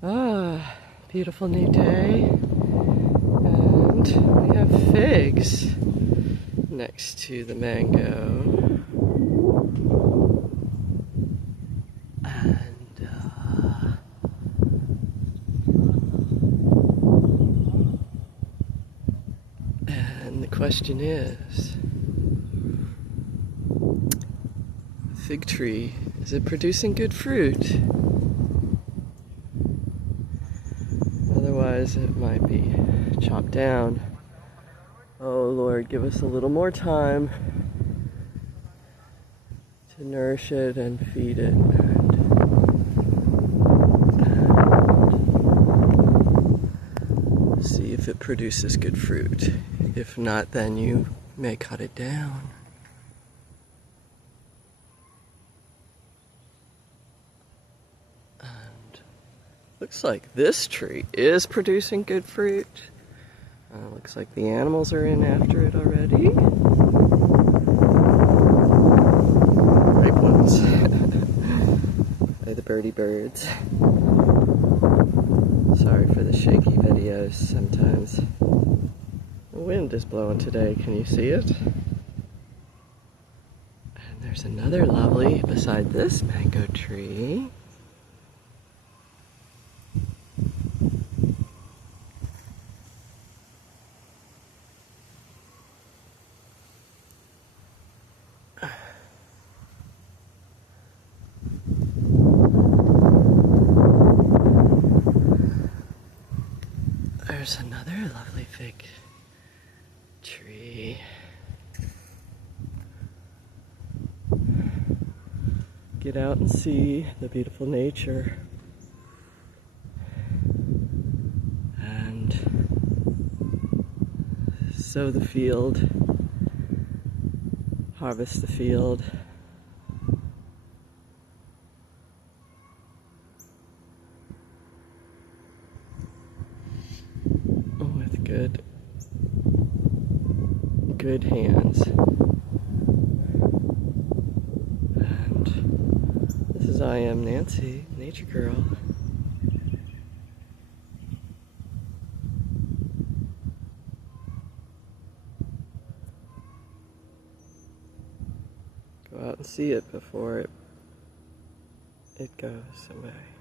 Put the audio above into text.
Ah, beautiful new day. And we have figs next to the mango. And the question is, fig tree, is it producing good fruit? Otherwise it might be chopped down. Oh Lord, give us a little more time to nourish it and feed it and see if it produces good fruit. If not, then you may cut it down. And looks like this tree is producing good fruit. Looks like the animals are in after it already. Ripe ones. By the birdie birds. Sorry for the shaky videos sometimes. The wind is blowing today, can you see it? And there's another lovely beside this mango tree. There's another lovely fig tree. Get out and see the beautiful nature. And sow the field, harvest the field. With good hands. And this is IAM Nancy, Nature Girl. Go out and see it before it goes away.